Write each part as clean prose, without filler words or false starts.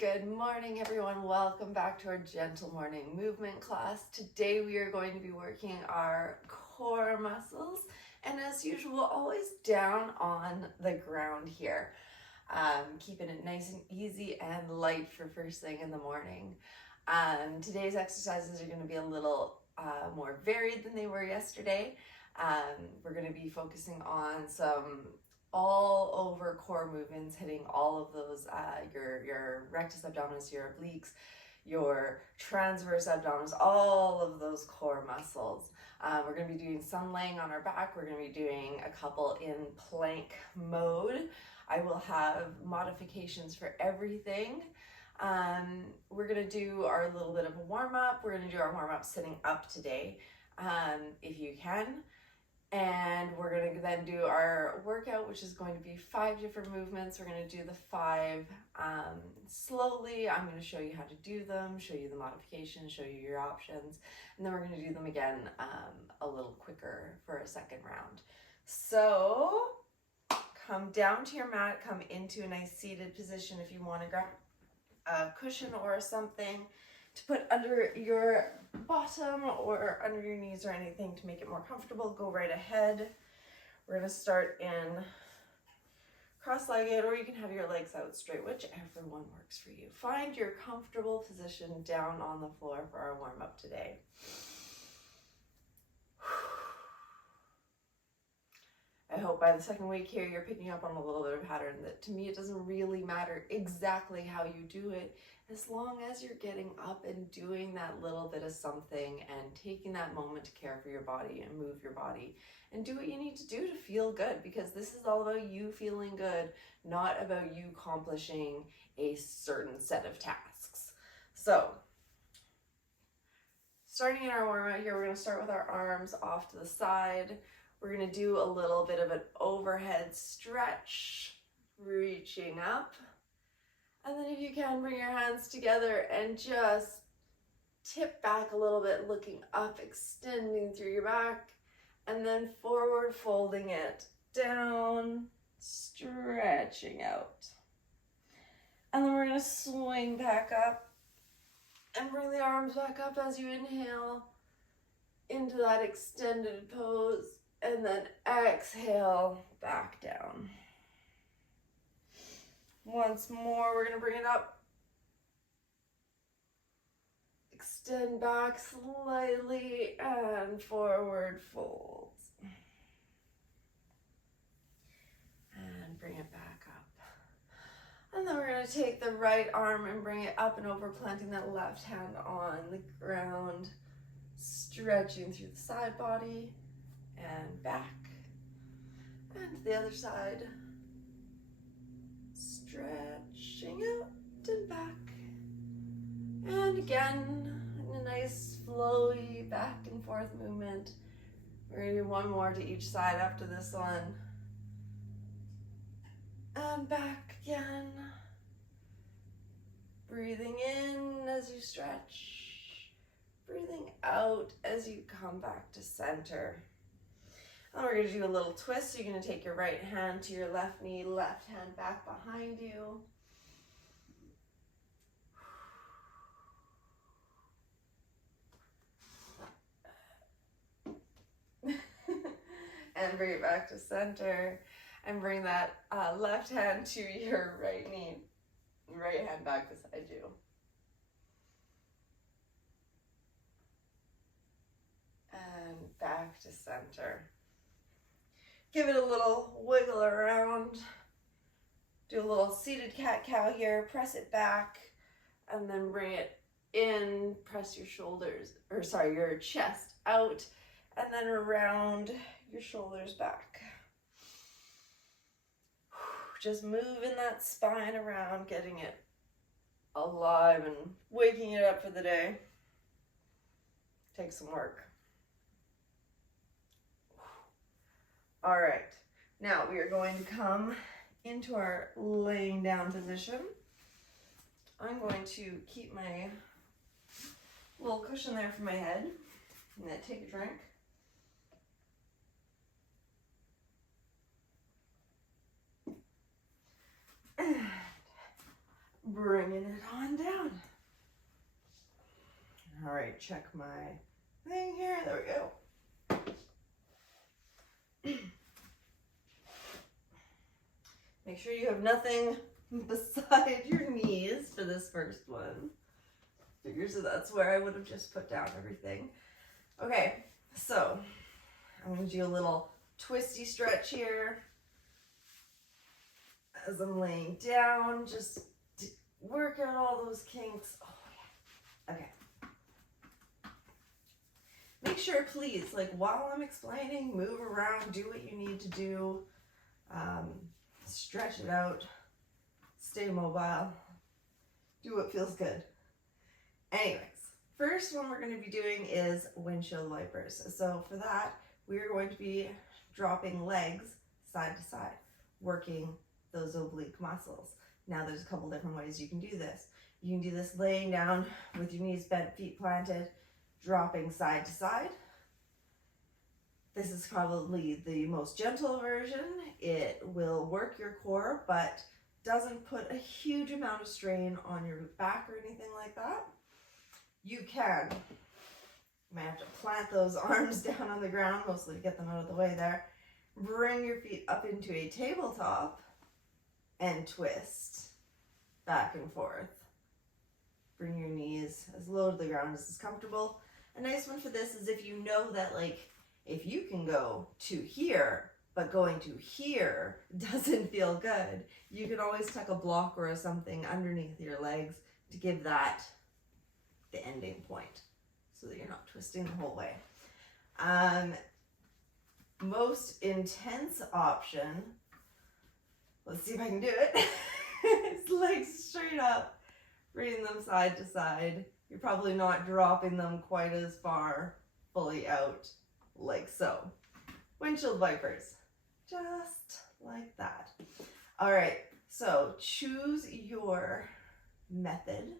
Good morning, everyone. Welcome back to our gentle morning movement class. Today we are going to be working our core muscles, and as usual, always down on the ground here. Keeping it nice and easy and light for first thing in the morning. Today's exercises are going to be a little more varied than they were yesterday. We're going to be focusing on some all over core movements, hitting all of those, your rectus abdominis, your obliques, your transverse abdominis, all of those core muscles. We're going to be doing some laying on our back. We're going to be doing a couple in plank mode. I will have modifications for everything. We're going to do our little bit of a warm-up. We're going to do our warm-up sitting up today, if you can. And we're going to then do our workout, which is going to be 5 different movements. We're going to do the 5 slowly. I'm going to show you how to do them, show you the modifications, show you your options. And then we're going to do them again a little quicker for a second round. So come down to your mat, come into a nice seated position. If you want to grab a cushion or something to put under your bottom or under your knees or anything to make it more comfortable, go right ahead. We're going to start in cross-legged, or you can have your legs out straight, whichever one works for you. Find your comfortable position down on the floor for our warm-up today. I hope by the second week here you're picking up on a little bit of a pattern that, to me, it doesn't really matter exactly how you do it, as long as you're getting up and doing that little bit of something and taking that moment to care for your body and move your body and do what you need to do to feel good, because this is all about you feeling good, not about you accomplishing a certain set of tasks. So, starting in our warm-up here, we're going to start with our arms off to the side. We're going to do a little bit of an overhead stretch, reaching up. And then if you can, bring your hands together and just tip back a little bit, looking up, extending through your back, and then forward, folding it down, stretching out. And then we're going to swing back up and bring the arms back up as you inhale into that extended pose. And then exhale, back down. Once more, we're going to bring it up. Extend back slightly and forward folds. And bring it back up. And then we're going to take the right arm and bring it up and over, planting that left hand on the ground, stretching through the side body. And back, and to the other side, stretching out and back, and again, in a nice flowy back and forth movement. We're going to do one more to each side after this one, and back again, breathing in as you stretch, breathing out as you come back to center. And we're going to do a little twist. So you're going to take your right hand to your left knee, left hand back behind you. And bring it back to center. And bring that left hand to your right knee, right hand back beside you. And back to center. Give it a little wiggle around. Do a little seated cat-cow here. Press it back and then bring it in. Press your your chest out and then around your shoulders back. Just moving that spine around, getting it alive and waking it up for the day. Takes some work. All right, now we are going to come into our laying down position. I'm going to keep my little cushion there for my head. I'm going to take a drink. Bringing it on down. All right, check my thing here. There we go. Make sure you have nothing beside your knees for this first one. Figures that that's where I would have just put down everything. Okay, so I'm going to do a little twisty stretch here as I'm laying down, just to work out all those kinks. Oh yeah. Okay. Make sure, please, like while I'm explaining, move around, do what you need to do, stretch it out, stay mobile, do what feels good. Anyways, first one we're going to be doing is windshield wipers. So for that, we are going to be dropping legs side to side, working those oblique muscles. Now there's a couple different ways you can do this. You can do this laying down with your knees bent, feet planted, dropping side to side. This is probably the most gentle version. It will work your core, but doesn't put a huge amount of strain on your back or anything like that. You can. You might have to plant those arms down on the ground, mostly to get them out of the way there. Bring your feet up into a tabletop and twist back and forth. Bring your knees as low to the ground as is comfortable. A nice one for this is if you know that, like, if you can go to here, but going to here doesn't feel good, you can always tuck a block or something underneath your legs to give that the ending point so that you're not twisting the whole way. Most intense option, let's see if I can do it, is legs straight up, bringing them side to side. You're probably not dropping them quite as far fully out like so. Windshield wipers, just like that. All right, so choose your method.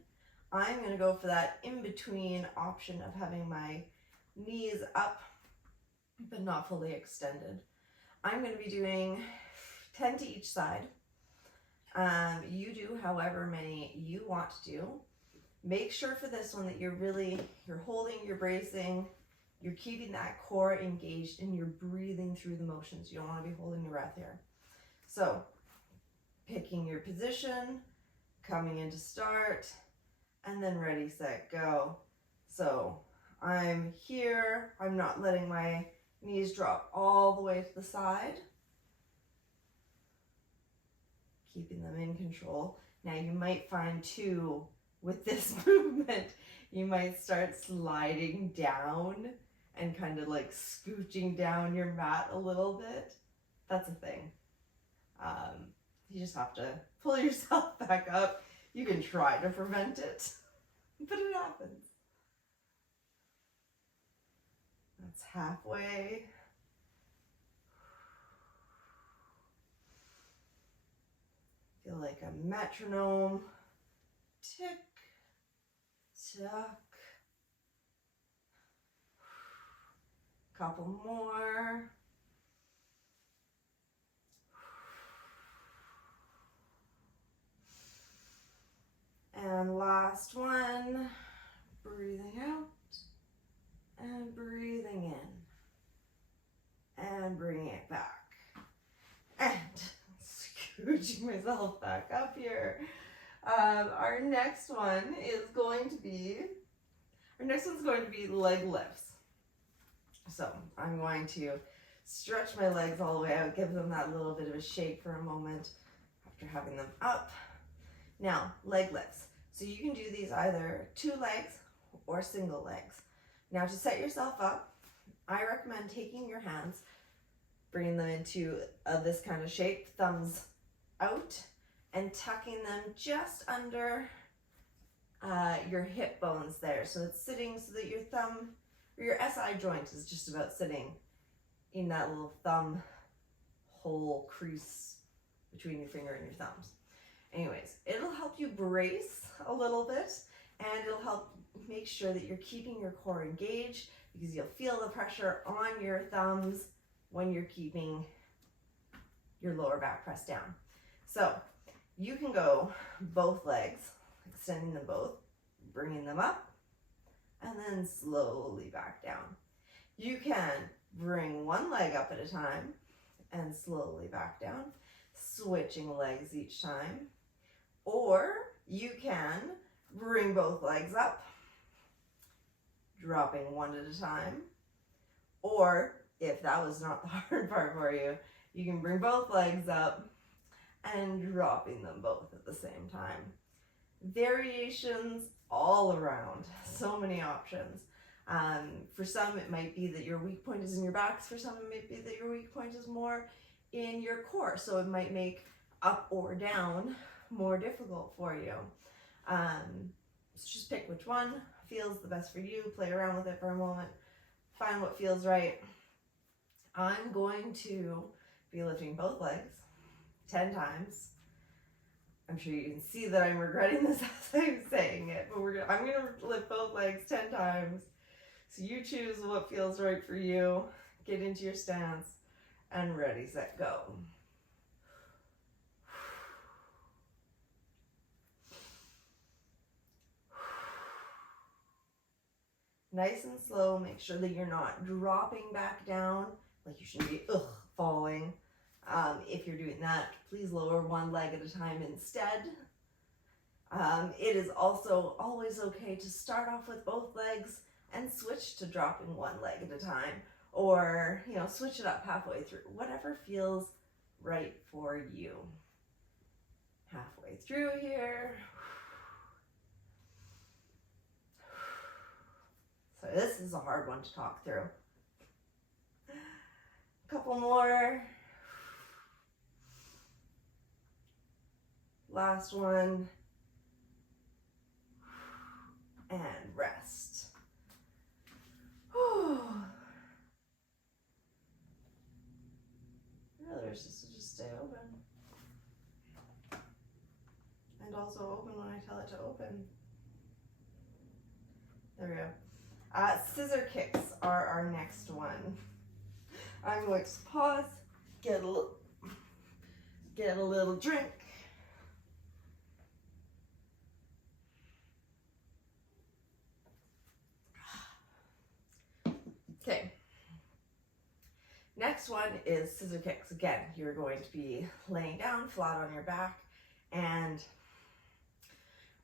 I'm going to go for that in-between option of having my knees up but not fully extended. I'm going to be doing 10 to each side. You do however many you want to do. Make sure for this one that you're holding, you're bracing, you're keeping that core engaged, and you're breathing through the motions. You don't want to be holding your breath here. So, picking your position, coming into start, and then ready, set, go. So, I'm here. I'm not letting my knees drop all the way to the side. Keeping them in control. Now, you might find too, with this movement, you might start sliding down and kind of like scooching down your mat a little bit. That's a thing. You just have to pull yourself back up. You can try to prevent it, but it happens. That's halfway. Feel like a metronome. Tick, tock. Couple more. And last one. Breathing out and breathing in and bringing it back and scooching myself back up here. Our next one is going to be leg lifts. So I'm going to stretch my legs all the way out, give them that little bit of a shake for a moment after having them up. Now, leg lifts. So you can do these either 2 legs or single legs. Now, to set yourself up, I recommend taking your hands, bringing them into this kind of shape, thumbs out, and tucking them just under your hip bones there. So it's sitting so that your thumb, or your SI joint is just about sitting in that little thumb hole crease between your finger and your thumbs. Anyways, it'll help you brace a little bit, and it'll help make sure that you're keeping your core engaged, because you'll feel the pressure on your thumbs when you're keeping your lower back pressed down. So You can go both legs, extending them both, bringing them up, and then slowly back down. You can bring one leg up at a time and slowly back down, switching legs each time. Or you can bring both legs up, dropping one at a time. Or if that was not the hard part for you, you can bring both legs up and dropping them both at the same time. Variations all around, so many options. For some, it might be that your weak point is in your backs. For some, it might be that your weak point is more in your core. So it might make up or down more difficult for you. So just pick which one feels the best for you. Play around with it for a moment. Find what feels right. I'm going to be lifting both legs 10 times. I'm sure you can see that I'm regretting this as I'm saying it, but I'm going to lift both legs 10 times. So you choose what feels right for you. Get into your stance and ready, set, go. Nice and slow. Make sure that you're not dropping back down. Like you shouldn't be falling. If you're doing that, please lower one leg at a time instead. It is also always okay to start off with both legs and switch to dropping one leg at a time, or switch it up halfway through, whatever feels right for you. Halfway through here. So this is a hard one to talk through. A couple more. Last one. And rest. Really wish this would just stay open. And also open when I tell it to open. There we go. Scissor kicks are our next one. I'm going to pause, get a little drink. Okay. Next one is scissor kicks. Again, you're going to be laying down flat on your back, and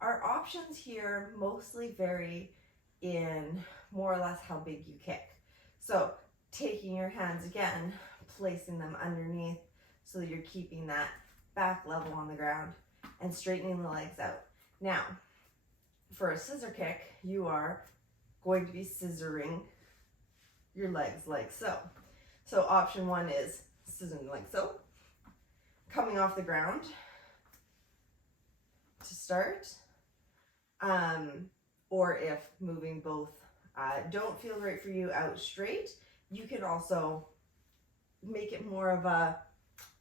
our options here mostly vary in more or less how big you kick. So taking your hands again, placing them underneath so that you're keeping that back level on the ground and straightening the legs out. Now, for a scissor kick, you are going to be scissoring your legs like so. So option one is scissoring like so, coming off the ground to start. Or if moving both don't feel right for you out straight, you can also make it more of a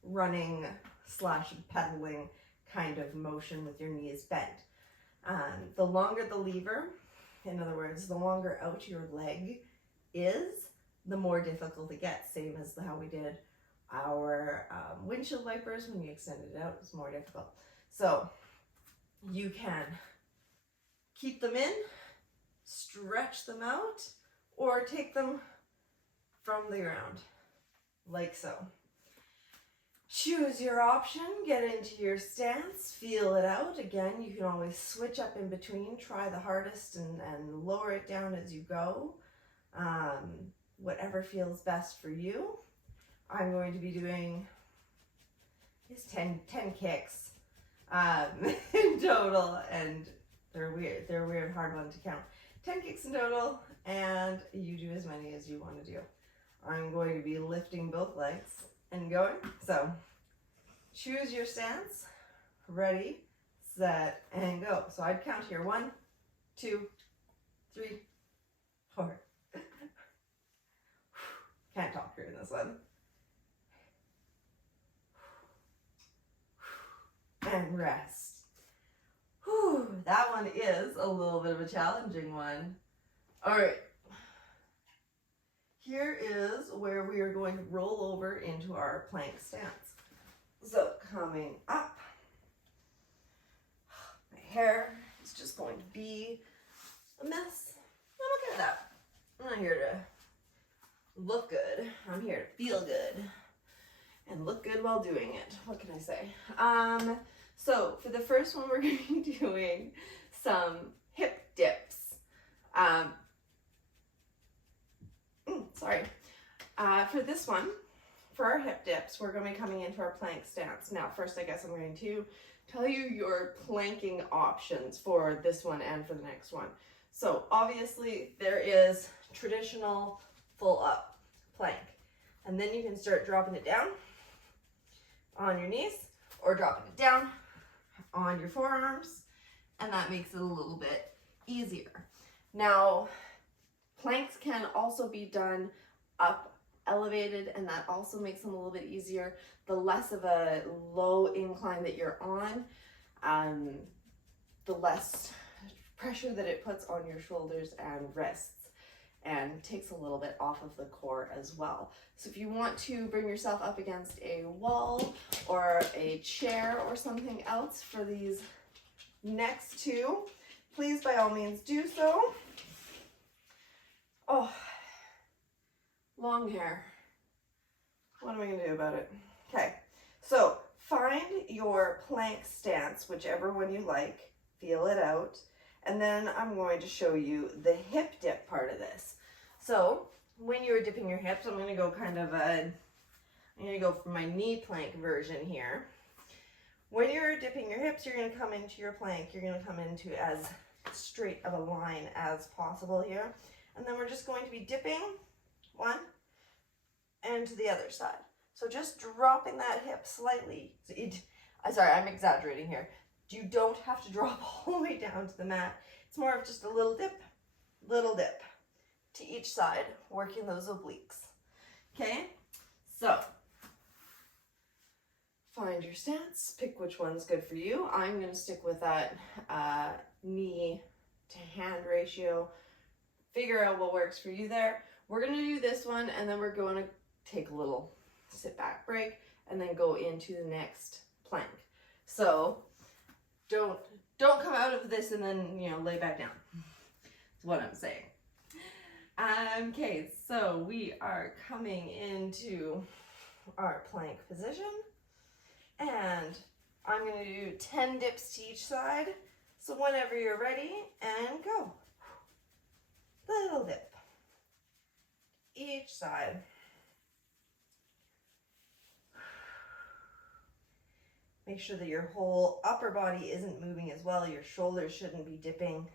running / pedaling kind of motion with your knees bent. The longer the lever, in other words, the longer out your leg is, the more difficult it gets. Same as how we did our windshield wipers. When you extended it out, it's more difficult. So you can keep them in, stretch them out, or take them from the ground, like so. Choose your option, get into your stance, feel it out. Again, you can always switch up in between, try the hardest and lower it down as you go. Whatever feels best for you. I'm going to be doing 10 kicks in total, and they're a weird, hard one to count. 10 kicks in total, and you do as many as you want to do. I'm going to be lifting both legs and going. So choose your stance, ready, set, and go. So I'd count here. 1, 2, 3, 4. Can't talk during this one. And rest. Whew, that one is a little bit of a challenging one. All right. Here is where we are going to roll over into our plank stance. So coming up, hair is just going to be a mess. I'm okay with that. I'm not here to look good. I'm here to feel good and look good while doing it. What can I say? So for the first one, we're going to be doing some hip dips. For this one, for our hip dips, we're going to be coming into our plank stance. Now, first, I guess I'm going to tell you your planking options for this one and for the next one. So obviously there is traditional full up plank, and then you can start dropping it down on your knees or dropping it down on your forearms, and that makes it a little bit easier. Now, planks can also be done up elevated, and that also makes them a little bit easier. The less of a low incline that you're on, the less pressure that it puts on your shoulders and wrists, and takes a little bit off of the core as well. So if you want to bring yourself up against a wall or a chair or something else for these next two, please by all means do so. Oh, long hair. What am I going to do about it? Okay, so find your plank stance, whichever one you like, feel it out, and then I'm going to show you the hip dip part of this. So when you're dipping your hips, I'm going to go I'm going to go for my knee plank version here. When you're dipping your hips, you're going to come into your plank. You're going to come into as straight of a line as possible here. And then we're just going to be dipping one and to the other side. So just dropping that hip slightly. Sorry, I'm exaggerating here. You don't have to drop all the way down to the mat. It's more of just a little dip to each side, working those obliques. Okay, so find your stance, pick which one's good for you. I'm going to stick with that knee to hand ratio. Figure out what works for you there. We're going to do this one, and then we're going to take a little sit back break and then go into the next plank. So don't come out of this and then, lay back down. That's what I'm saying. Okay, so we are coming into our plank position, and I'm going to do 10 dips to each side. So whenever you're ready, and go. Little dip each side. Make sure that your whole upper body isn't moving as well. Your shoulders shouldn't be dipping.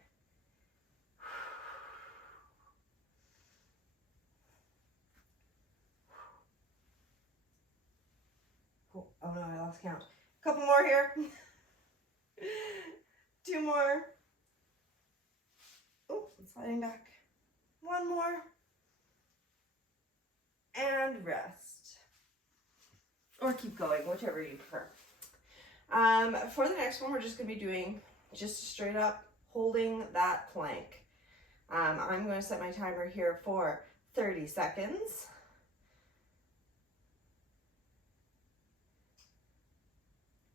Oh no, I lost count. A couple more here. 2 more. Oh, sliding back. 1 more. And rest. Or keep going, whichever you prefer. For the next one, we're just going to be doing just straight up holding that plank. I'm going to set my timer here for 30 seconds.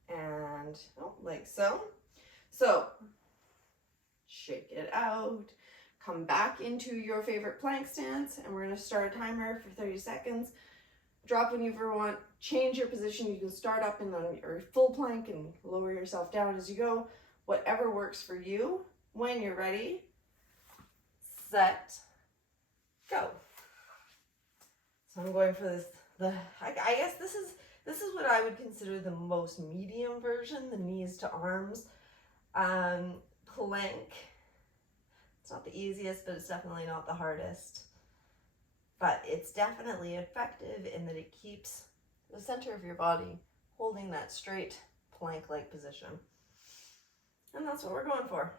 And like so. So shake it out, come back into your favorite plank stance, and we're going to start a timer for 30 seconds. Drop when you ever want, change your position. You can start up in your full plank and lower yourself down as you go. Whatever works for you. When you're ready, set, go. So I'm going for this, I guess this is what I would consider the most medium version, the knees to arms plank. It's not the easiest, but it's definitely not the hardest. But it's definitely effective in that it keeps the center of your body holding that straight plank-like position. And that's what we're going for.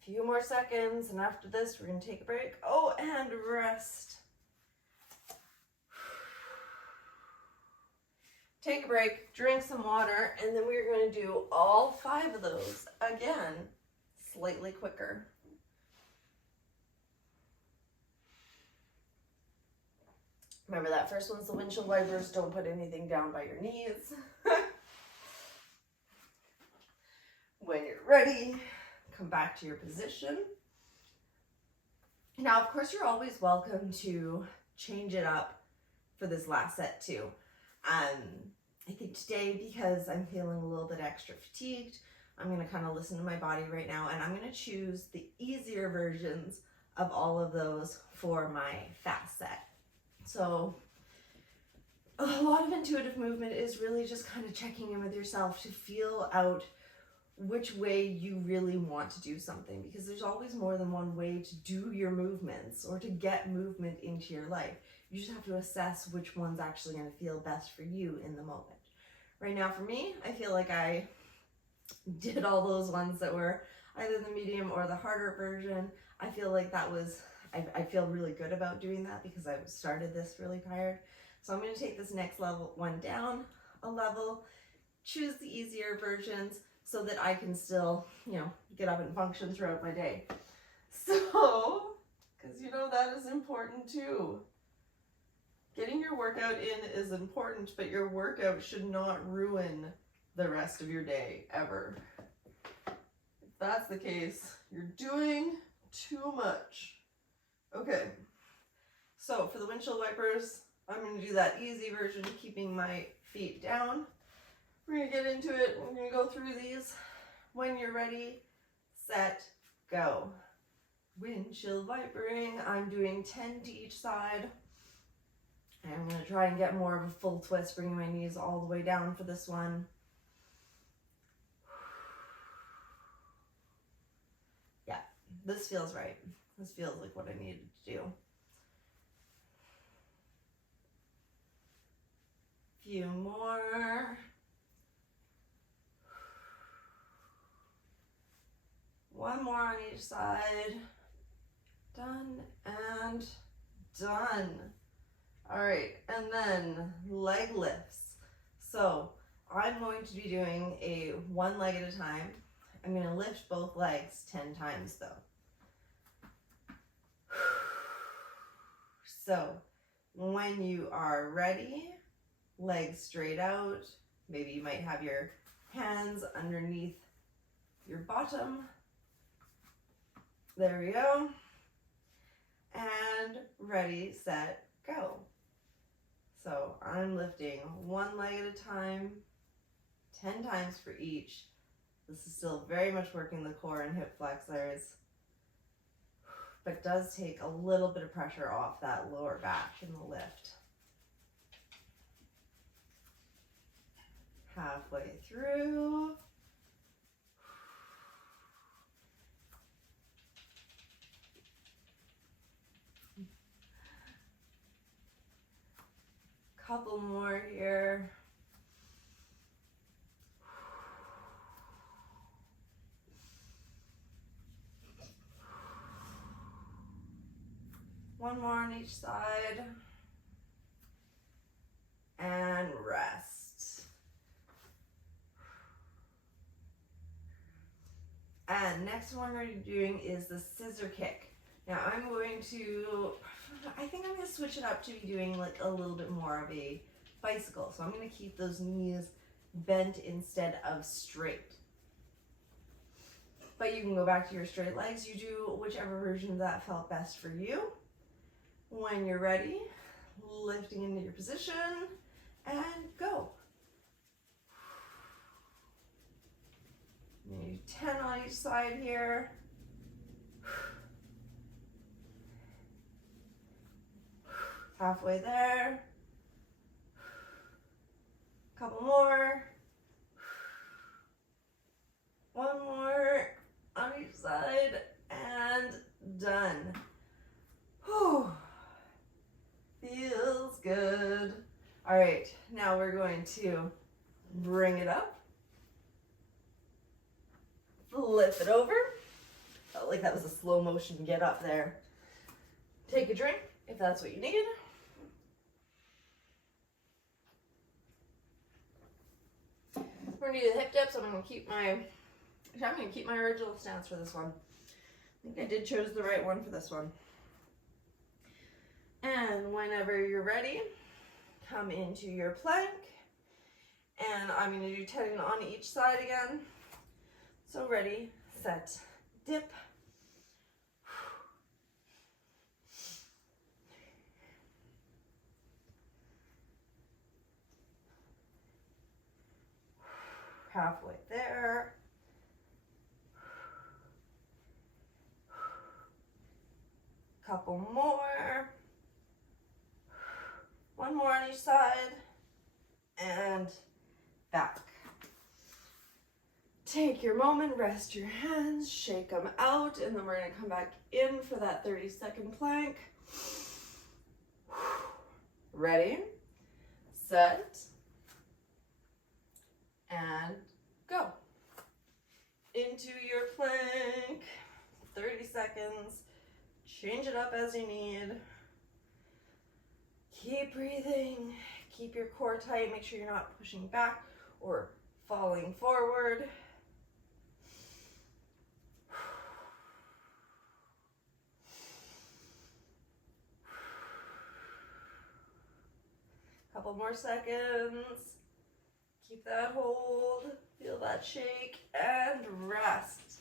A few more seconds, and after this, we're going to take a break. Oh, and rest. Take a break, drink some water, and then we're going to do all 5 of those again, slightly quicker. Remember that first one's the windshield wipers. Don't put anything down by your knees. When you're ready, come back to your position. Now, of course, you're always welcome to change it up for this last set too. I think today, because I'm feeling a little bit extra fatigued, I'm going to kind of listen to my body right now, and I'm going to choose the easier versions of all of those for my fast set. So a lot of intuitive movement is really just kind of checking in with yourself to feel out which way you really want to do something, because there's always more than one way to do your movements or to get movement into your life. You just have to assess which one's actually going to feel best for you in the moment. Right now for me, I feel like I did all those ones that were either the medium or the harder version. I feel like that was, I feel really good about doing that because I started this really tired. So I'm going to take this next level one down a level, choose the easier versions so that I can still, get up and function throughout my day. So, because that is important too. Getting your workout in is important, but your workout should not ruin the rest of your day, ever. If that's the case, you're doing too much. Okay, so for the windshield wipers, I'm going to do that easy version, keeping my feet down. We're going to get into it. We're going to go through these. When you're ready, set, go. Windshield wipering. I'm doing 10 to each side. And I'm going to try and get more of a full twist, bringing my knees all the way down for this one. Yeah, this feels right. This feels like what I needed to do. Few more. One more on each side. Done and done. All right, and then leg lifts. So I'm going to be doing a one leg at a time. I'm going to lift both legs 10 times though. So when you are ready, legs straight out. Maybe you might have your hands underneath your bottom. There we go. And ready, set, go. So I'm lifting one leg at a time, 10 times for each. This is still very much working the core and hip flexors, but does take a little bit of pressure off that lower back in the lift. Halfway through. Couple more here. One more on each side. And rest. And next one we're doing is the scissor kick. Now I think I'm going to switch it up to be doing like a little bit more of a bicycle. So I'm going to keep those knees bent instead of straight. But you can go back to your straight legs. You do whichever version of that felt best for you. When you're ready, lifting into your position and go. Maybe 10 on each side here. Halfway there. Couple more. One more on each side and done. Whew. Feels good. All right, now we're going to bring it up. Flip it over. Felt like that was a slow motion get up there. Take a drink if that's what you need. We're gonna do the hip dips. I'm gonna keep my original stance for this one. I think I did choose the right one for this one. And whenever you're ready, come into your plank. And I'm gonna do 10 on each side again. So ready, set, dip. Halfway there. Couple more. One more on each side. And back. Take your moment, rest your hands, shake them out, and then we're going to come back in for that 30-second plank. Ready, set, and go. Into your plank, 30 seconds. Change it up as you need. Keep breathing. Keep your core tight. Make sure you're not pushing back or falling forward. Couple more seconds. Keep that hold. Feel that shake and rest.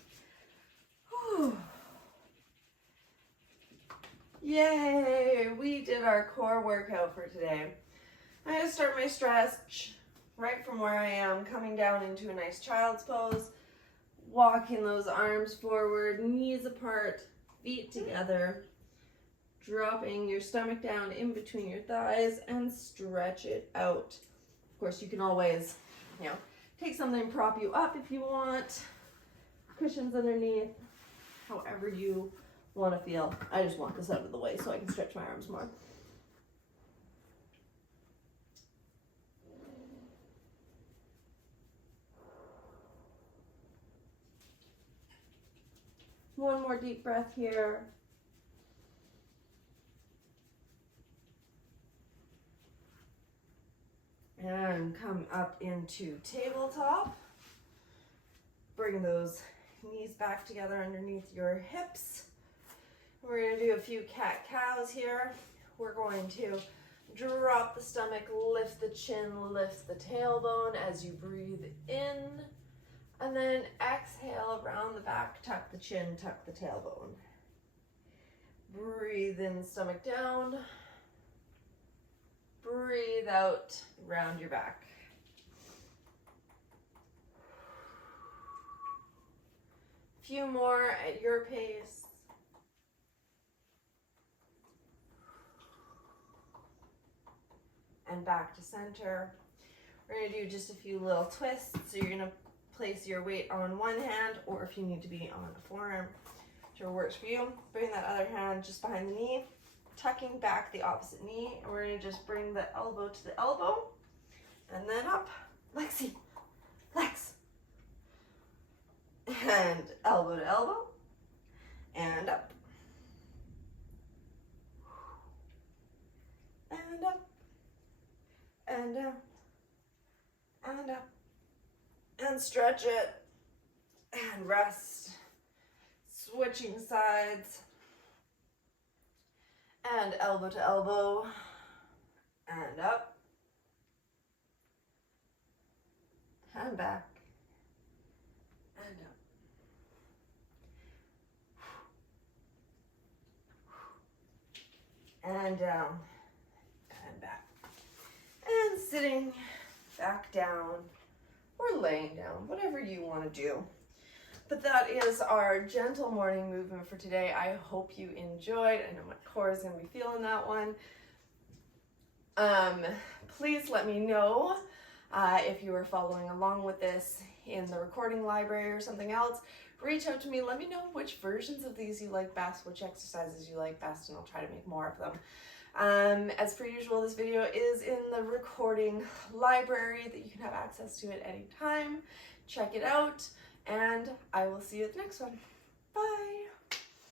Whew. Yay! We did our core workout for today. I'm going to start my stretch right from where I am, coming down into a nice child's pose, walking those arms forward, knees apart, feet together, dropping your stomach down in between your thighs and stretch it out. Of course, you can always, take something, prop you up if you want, cushions underneath, however you want to feel. I just want this out of the way so I can stretch my arms more. One more deep breath here. And come up into tabletop. Bring those knees back together underneath your hips. We're going to do a few cat-cows here. We're going to drop the stomach, lift the chin, lift the tailbone as you breathe in. And then exhale around the back, tuck the chin, tuck the tailbone. Breathe in, stomach down. Breathe out, round your back. Few more at your pace. And back to center. We're going to do just a few little twists. So you're going to place your weight on one hand, or if you need to be on a forearm, whichever works for you. Bring that other hand just behind the knee, tucking back the opposite knee. And we're going to just bring the elbow to the elbow, and then up. Lexi, flex. And elbow to elbow, and up. And up. And down. And up. And stretch it. And rest. Switching sides. And elbow to elbow. And up. And back. And up. And down. And back. And sitting back down or laying down, whatever you want to do. But that is our gentle morning movement for today. I hope you enjoyed. I know my core is going to be feeling that one. Please let me know if you are following along with this in the recording library or something else. Reach out to me. Let me know which versions of these you like best, which exercises you like best, and I'll try to make more of them. As per usual, this video is in the recording library that you can have access to at any time. Check it out, and I will see you at the next one. Bye!